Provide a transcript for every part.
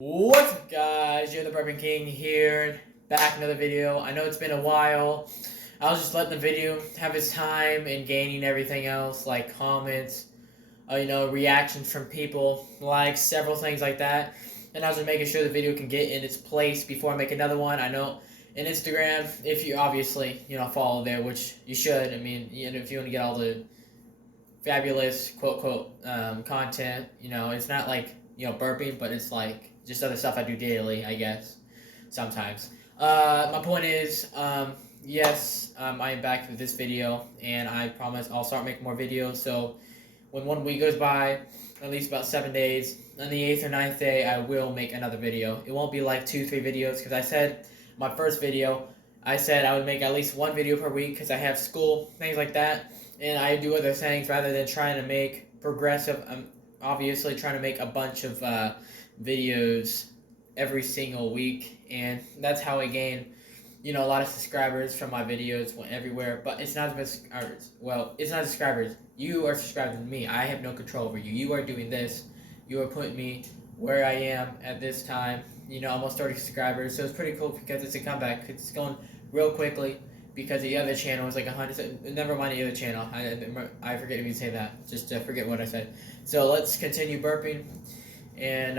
What's up, guys? You're the Burping King here, back another video. I know it's been a while. I was just letting the video have its time and gaining everything else, like comments, reactions from people, likes, several things like that. And I was just making sure the video can get in its place before I make another one. I know in Instagram, if you obviously, follow there, which you should. I mean, if you want to get all the fabulous quote content, it's not like burping, but it's like just other stuff I do daily, I guess, sometimes. My point is, yes, I am back with this video, and I promise I'll start making more videos. So when 1 week goes by, at least about 7 days, on the 8th or 9th day, I will make another video. It won't be like 2-3 videos, because I said my first video, I said I would make at least one video per week because I have school, things like that, and I do other things rather than trying to make progressive. I'm obviously trying to make a bunch of videos every single week, and that's how I gain, a lot of subscribers from my videos, went everywhere. But it's not the subscribers. Well, it's not subscribers. You are subscribing to me. I have no control over you. You are doing this. You are putting me where I am at this time. Almost 30 subscribers. So it's pretty cool because it's a comeback. It's going real quickly because the other channel was like 100. Never mind the other channel. I forget to even say that. Just forget what I said. So let's continue burping. And,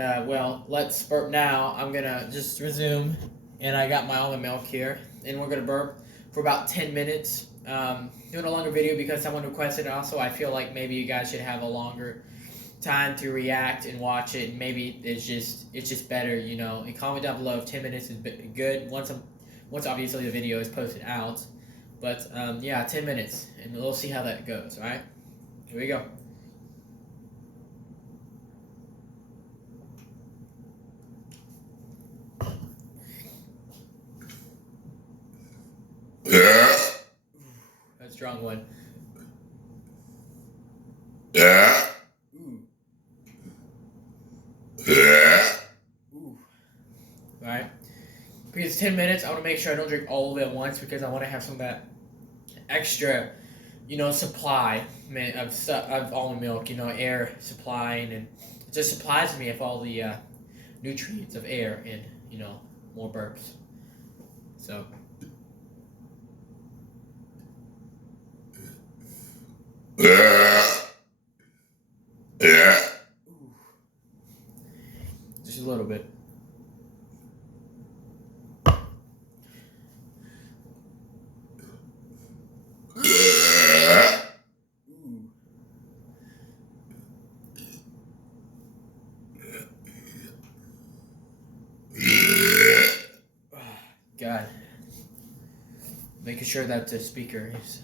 let's burp now. I'm going to just resume. And I got my almond milk here. And we're going to burp for about 10 minutes. Doing a longer video because someone requested it. Also, I feel like maybe you guys should have a longer time to react and watch it. And maybe it's just better, And comment down below if 10 minutes is good. Once obviously the video is posted out. But, 10 minutes. And we'll see how that goes, alright? Here we go. That's a strong one. Ooh. Ooh. Alright. Because it's 10 minutes, I want to make sure I don't drink all of it at once because I want to have some of that extra, supply of almond milk, air supplying, and it just supplies me with all the nutrients of air and, more burps. So. Ooh. Just a little bit. God. Making sure that the speaker is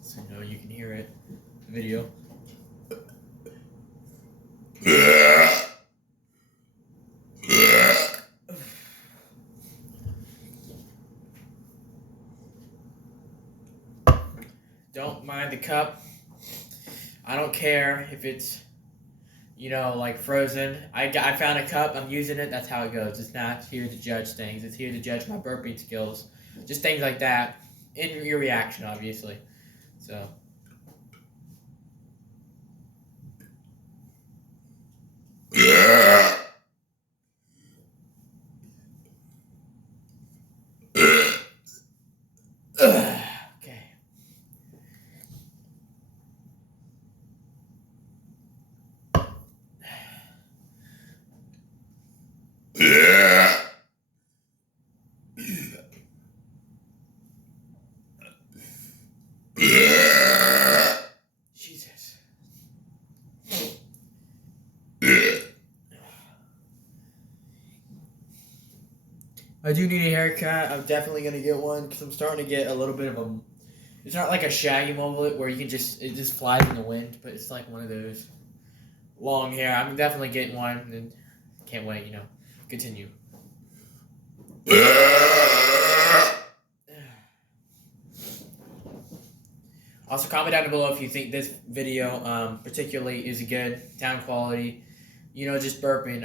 so you can hear it. The video. Don't mind the cup. I don't care if it's, like frozen. I found a cup. I'm using it. That's how it goes. It's not here to judge things. It's here to judge my burping skills. Just things like that. And your reaction, obviously. So. Okay. Jesus. I do need a haircut. I'm definitely gonna get one because I'm starting to get a little bit of a. It's not like a shaggy mullet where it just flies in the wind, but it's like one of those long hair. I'm definitely getting one, and can't wait. Continue. Also, comment down below if you think this video particularly is good, sound quality. Just burping.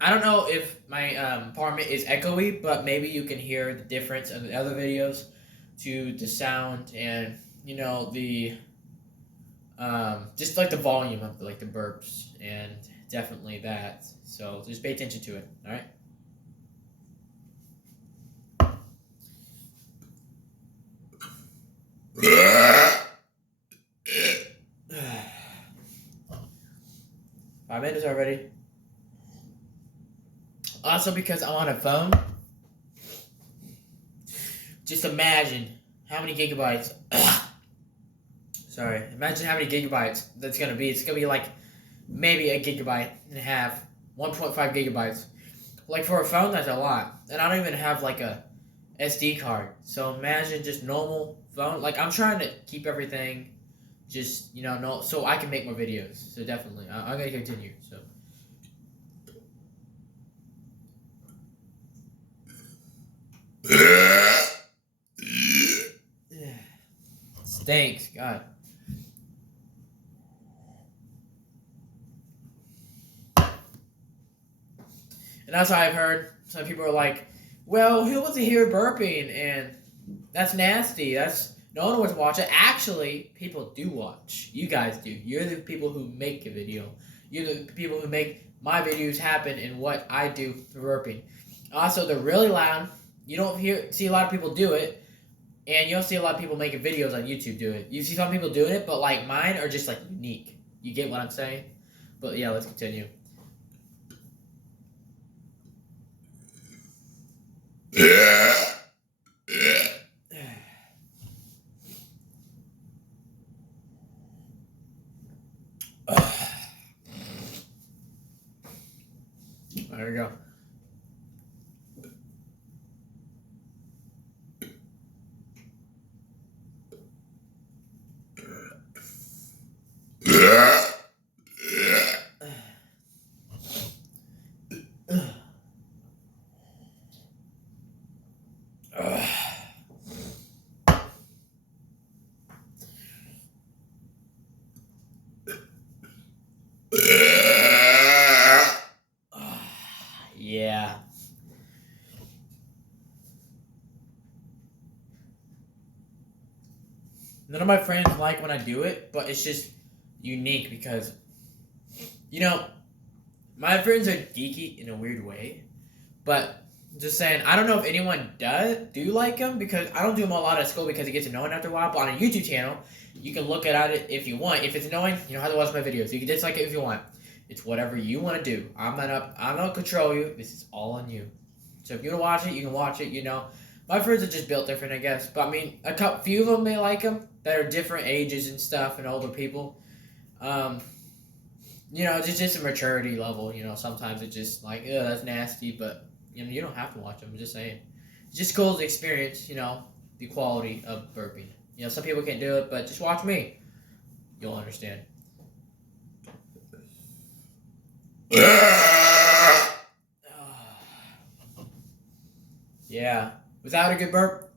I don't know if my apartment is echoey, but maybe you can hear the difference of the other videos to the sound and, the just like the volume of the burps and definitely that. So just pay attention to it. All right. Five minutes already. Also, because I'm on a phone, just imagine how many gigabytes. Sorry, imagine how many gigabytes that's gonna be. It's gonna be like maybe a gigabyte and a half, 1.5 gigabytes. Like for a phone, that's a lot, and I don't even have like a SD card. So imagine just normal phone. Like I'm trying to keep everything, just no, so I can make more videos. So definitely, I'm gonna continue. So. Stinks, God. And that's how I've heard some people are like, well, who wants to hear burping? And that's nasty. No one wants to watch it. Actually, people do watch. You guys do. You're the people who make a video. You're the people who make my videos happen and what I do for burping. Also, they're really loud. You don't see a lot of people do it. And you don't see a lot of people making videos on YouTube do it. You see some people doing it, but like mine are just like unique. You get what I'm saying? But yeah, let's continue. There we go. Yeah. None of my friends like when I do it, but it's just unique because, my friends are geeky in a weird way, but just saying, I don't know if anyone do like them because I don't do them a lot at school because it gets annoying after a while, but on a YouTube channel, you can look at it if you want. If it's annoying, you don't have to watch my videos. You can dislike it if you want. It's whatever you want to do. I'm not control you. This is all on you. So if you want to watch it, you can watch it, My friends are just built different, I guess. But I mean, few of them may like them that are different ages and stuff and older people. It's just a maturity level. Sometimes it's just like, that's nasty, but you don't have to watch them. I'm just saying, it's just cool to experience. The quality of burping. Some people can't do it, but just watch me. You'll understand. Yeah, without a good burp,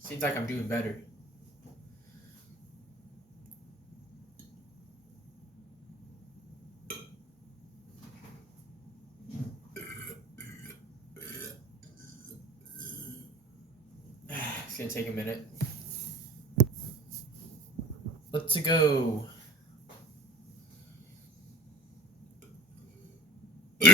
seems like I'm doing better. It's gonna take a minute. Let's go. I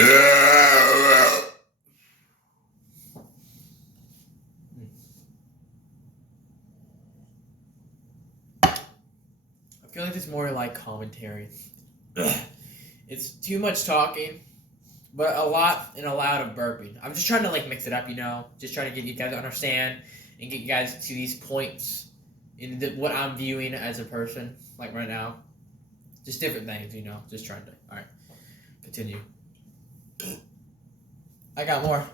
feel like it's more like commentary. It's too much talking, but a lot and a lot of burping. I'm just trying to mix it up, Just trying to get you guys to understand and get you guys to these points in what I'm viewing as a person, like right now. Just different things, Just trying to. All right, continue. I got more.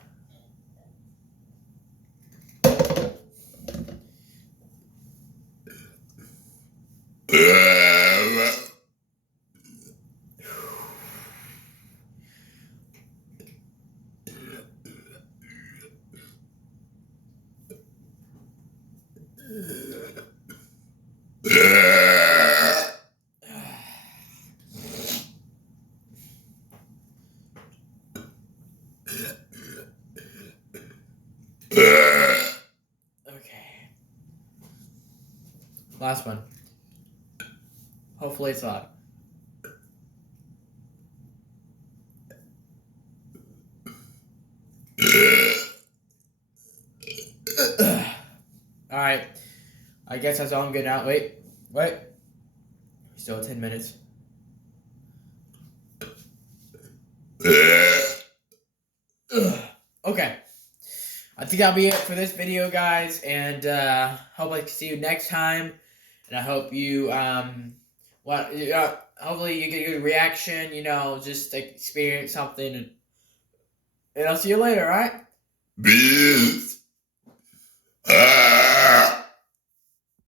Okay. Last one. Hopefully it's loud. Alright. I guess that's all I'm getting out. Wait. Still 10 minutes. Okay. I think that'll be it for this video, guys. And hope I see you next time. And I hope you hopefully you get a good reaction, just like experience something, and I'll see you later, alright? Beef.